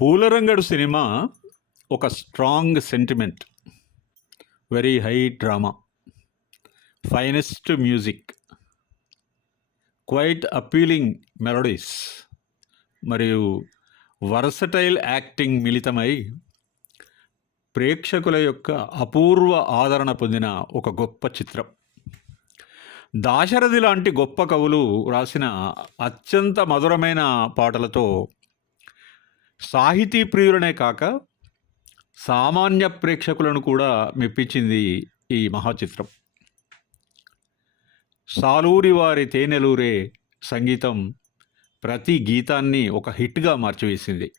Poola Rangadu cinema ఒక strong sentiment. Very high drama. Finest music. Quite appealing melodies. మరియు versatile acting మిళితమై ప్రేక్షకుల యొక్క అపూర్వ ఆదరణ పొందిన ఒక గొప్ప చిత్రం. దాశరథి లాంటి గొప్ప కవులు రాసిన అత్యంత మధురమైన పాటలతో సాహితీ ప్రియులనే కాక సామాన్య ప్రేక్షకులను కూడా మెప్పించింది ఈ మహాచిత్రం. సాలూరి వారి తేనెలూరే సంగీతం ప్రతి గీతాన్ని ఒక హిట్గా మార్చివేసింది.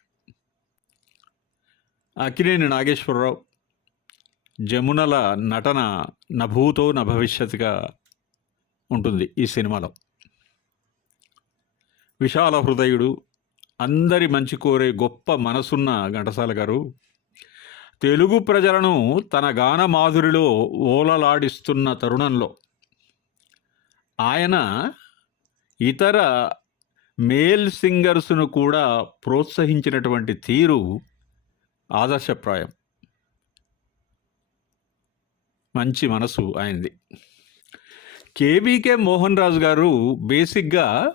అక్కినేని నాగేశ్వరరావు జమునల నటన నభూతో నభవిష్యత్తుగా ఉంటుంది ఈ సినిమాలో. విశాల హృదయుడు అందరి మంచి కోరే గొప్ప మనసున్న ఘంటసాల గారు తెలుగు ప్రజలను తన గాన మాధురిలో ఓలలాడిస్తున్న తరుణంలో ఆయన ఇతర మేల్ సింగర్స్ను కూడా ప్రోత్సహించినటువంటి తీరు ఆదర్శప్రాయం. మంచి మనసు ఆయనది. కేబీకే మోహన్ రాజు గారు బేసిక్గా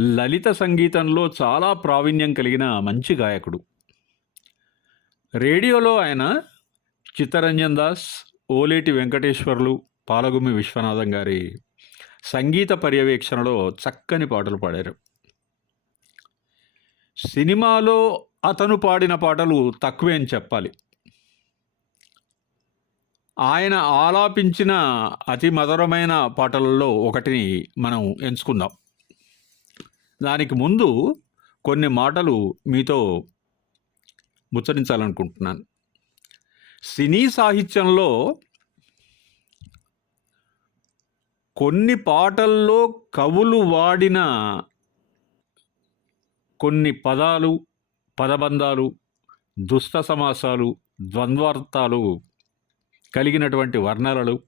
లలిత సంగీతంలో చాలా ప్రావీణ్యం కలిగిన మంచి గాయకుడు. రేడియోలో ఆయన చిత్తరంజన్ దాస్ ఓలేటి వెంకటేశ్వర్లు పాలగుమి విశ్వనాథం గారి సంగీత పర్యవేక్షణలో చక్కని పాటలు పాడారు. సినిమాలో అతను పాడిన పాటలు తక్కువే అని చెప్పాలి. ఆయన ఆలాపించిన అతి మధురమైన పాటలలో ఒకటిని మనం ఎంచుకుందాం. దానికి ముందు కొన్ని మాటలు మీతో ముచ్చరించాలనుకుంటున్నాను. సినీ సాహిత్యంలో కొన్ని పాటల్లో కవులు వాడిన కొన్ని పదాలు పదబంధాలు దుష్ట సమాసాలు ద్వంద్వార్థాలు కలిగినటువంటి వర్ణనలు.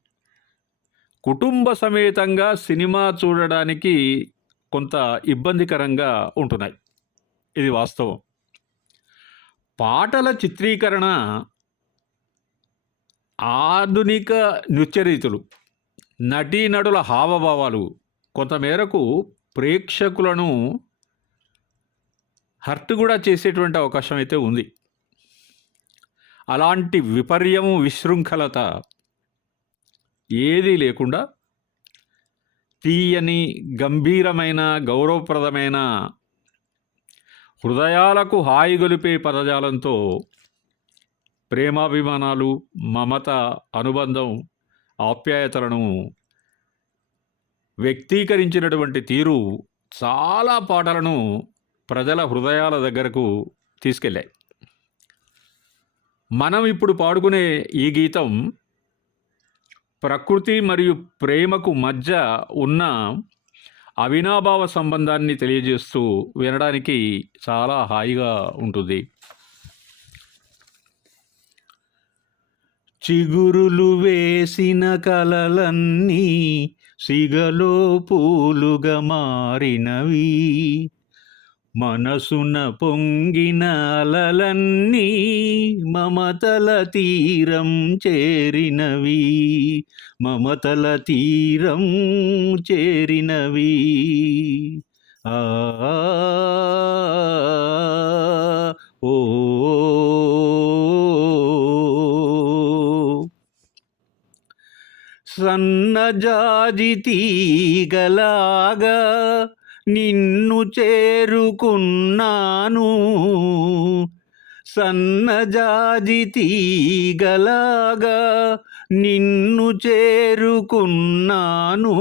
కుటుంబ సమేతంగా సినిమా చూడడానికి కొంత ఇబ్బందికరంగా ఉంటున్నాయి. ఇది వాస్తవం. పాటల చిత్రీకరణ ఆధునిక నృత్యరీతులు నటీనటుల హావభావాలు కొంతమేరకు ప్రేక్షకులను హర్ట్ కూడా చేసేటువంటి అవకాశం అయితే ఉంది. అలాంటి విపర్యము విశృంఖలత ఏదీ లేకుండా తీయని గంభీరమైన గౌరవప్రదమైన హృదయాలకు హాయి గొలిపే పదజాలంతో ప్రేమాభిమానాలు మమత అనుబంధం ఆప్యాయతలను వ్యక్తీకరించినటువంటి తీరు చాలా పాటలను ప్రజల హృదయాల దగ్గరకు తీసుకెళ్ళాయి. మనం ఇప్పుడు పాడుకునే ఈ గీతం ప్రకృతి మరియు ప్రేమకు మధ్య ఉన్న అవినాభావ సంబంధాన్ని తెలియజేస్తూ వినడానికి చాలా హాయిగా ఉంటుంది. చిగురులు వేసిన కలలన్నీ సిగలో పూలుగా మారినవి. మనసున పొంగిన అలలన్నీ మమతల తీరం చేరినవి. మమతల తీరం చేరినవి. ఆ ఓ సన్నజాజి తీగలాగా నిన్ను చేరుకున్నాను. సన్నజాజి తీగలాగా నిన్ను చేరుకున్నాను.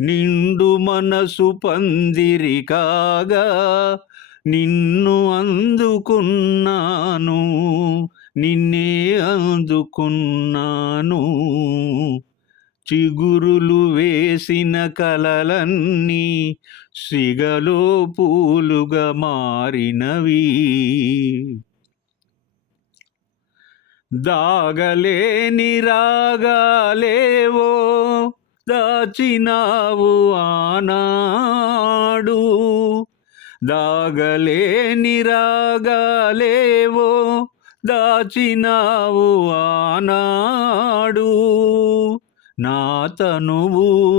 నిండు మనసు పందిరి కాగా నిన్ను అందుకున్నాను. నిన్నే అందుకున్నాను. చిగురులు వేసిన కలలన్నీ సిగలో పూలుగా మారినవి. దాగలేని రాగాలేవో దాచినావు ఆనాడు. దాగలేని రాగాలేవో దాచినావు ఆనాడు. నా తనువు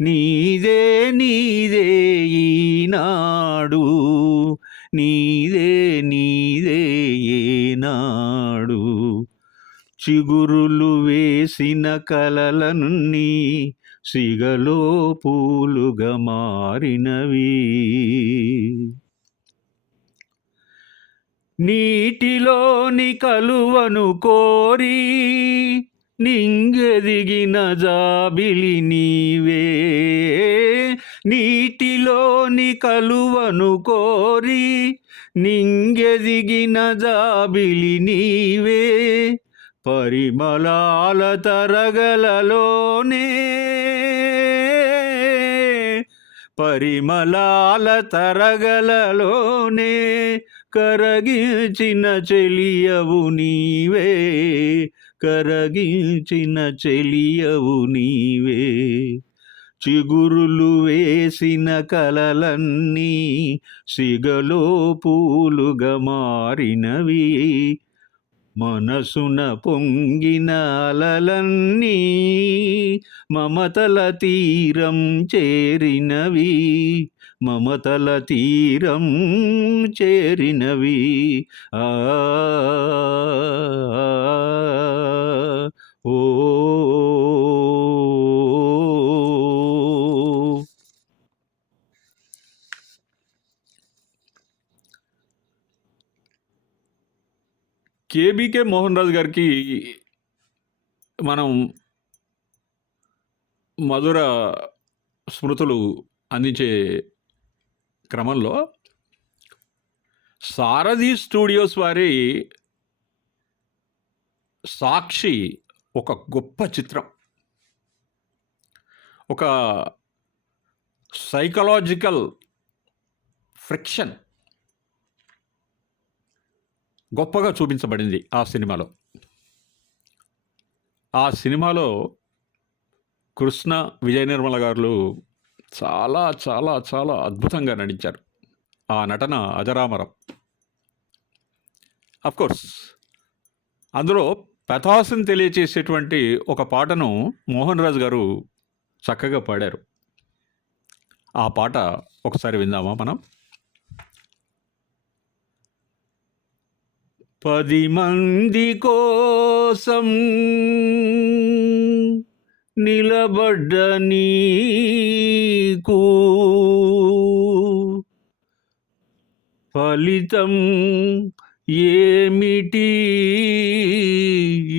నీదే నీదే ఈనాడు. నీదే నీదే ఏనాడు. చిగురులు వేసిన కలలన్నీ సిగలో పూలుగా మారినవి. నీటిలోని కలువను కోరి నింగెదిగిన జాబిలి నీవే. నీటిలోని కలువను కోరి నింగెదిగిన జాబిలి నీవే. పరిమళాల తరగలలోనే పరిమళాల తరగలలోనే కరగించిన చెలియవు నీవే కరగించిన చెలియవు నీవే. చిగురులు వేసిన కలలన్నీ సిగలో పూలుగా మారినవి. మనసున పొంగిన అలలన్నీ మమతల తీరం చేరినవి. మమతల తీరం చేరినవి. ఆ ఓ కేబీకే మోహన్ రాజు గారికి మనం మధుర స్మృతులు అందించే క్రమంలో సారథి స్టూడియోస్ వారి సాక్షి ఒక గొప్ప చిత్రం. ఒక సైకలాజికల్ ఫ్రిక్షన్ గొప్పగా చూపించబడింది ఆ సినిమాలో. ఆ సినిమాలో కృష్ణ విజయ నిర్మల గారు చాలా చాలా చాలా అద్భుతంగా నటించారు. ఆ నటన అజరామరం. అఫ్కోర్స్ అందులో పెథాస్ని తెలియచేసేటువంటి ఒక పాటను మోహన్ రాజు గారు చక్కగా పాడారు. ఆ పాట ఒకసారి విందామా మనం? పది మంది కోసం నిలబడ్డ నీకు ఫలితం ఏమిటి?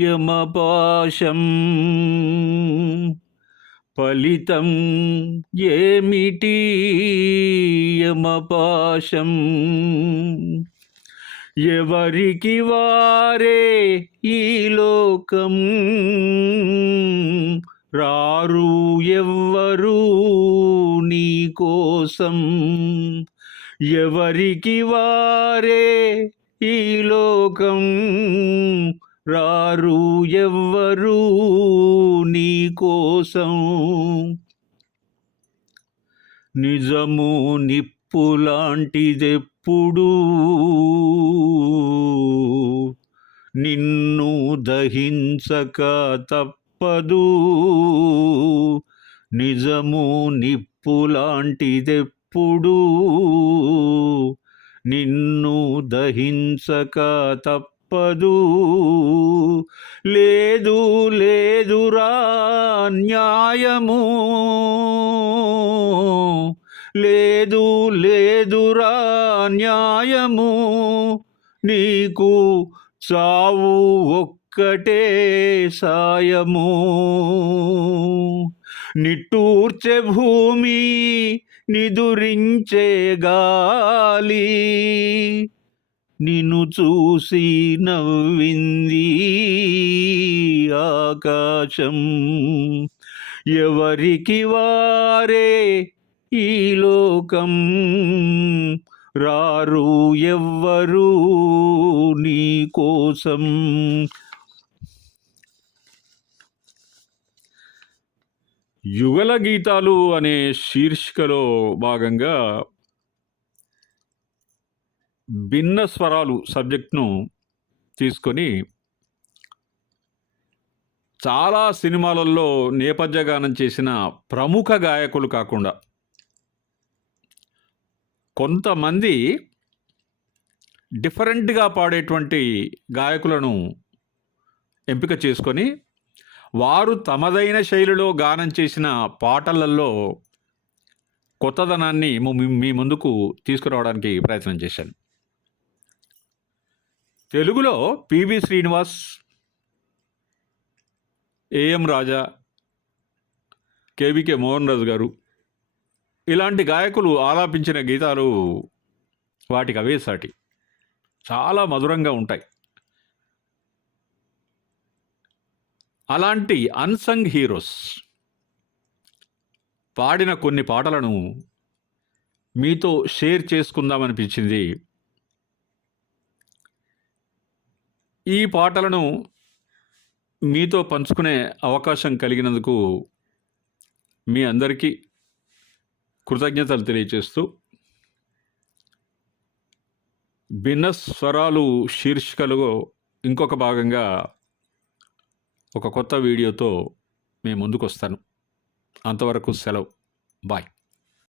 యమపాశం. ఫలితం ఏమిటి? యమపాశం. ఎవరికి వారే ఈ లోకం? రారు ఎవ్వరు నీ కోసం. ఎవరికి వారే ఈ లోకం? రారు ఎవ్వరు నీ కోసం. నిజము నిప్పులాంటిదెప్పుడు నిన్ను దహించక తప్పదు. నిజము నిప్పులాంటిదెప్పుడు నిన్ను దహించక తప్పదు. లేదు లేదురా న్యాయము. లేదు లేదురా న్యాయము. నీకు చావు ఒక్కటే సాయము. నిట్టూర్చే భూమి నిదురించే గాలి. నిన్ను చూసి నవ్వింది ఆకాశం. ఎవరికి వారే ఈ లోకం? రారు ఎవ్వరూ నీ కోసం. యుగల గీతాలు అనే శీర్షికలో భాగంగా భిన్న స్వరాలు సబ్జెక్ట్ను తీసుకొని చాలా సినిమాలలో నేపథ్య గానం చేసిన ప్రముఖ గాయకులు కాకుండా కొంతమంది డిఫరెంట్గా పాడేటువంటి గాయకులను ఎంపిక చేసుకొని వారు తమదైన శైలిలో గానం చేసిన పాటలలో కొత్తదనాన్ని మీ- మీ ముందుకు తీసుకురావడానికి ప్రయత్నం చేశాను. తెలుగులో PV Srinivas AM Raja KVK Mohan Raju garu ఇలాంటి గాయకులు ఆలాపించిన గీతాలు వాటికి అవే సాటి. చాలా మధురంగా ఉంటాయి. అలాంటి అన్సంగ్ హీరోస్ పాడిన కొన్ని పాటలను మీతో షేర్ చేసుకుందామనిపించింది ఈ పాటలను మీతో పంచుకునే అవకాశం కలిగినందుకు మీ అందరికీ కృతజ్ఞతలు తెలియజేస్తూ భిన్న స్వరాలు శీర్షికలుగా ఇంకొక భాగంగా ఒక కొత్త వీడియోతో మేము ముందుకు వస్తాను అంతవరకు సెలవు. బాయ్.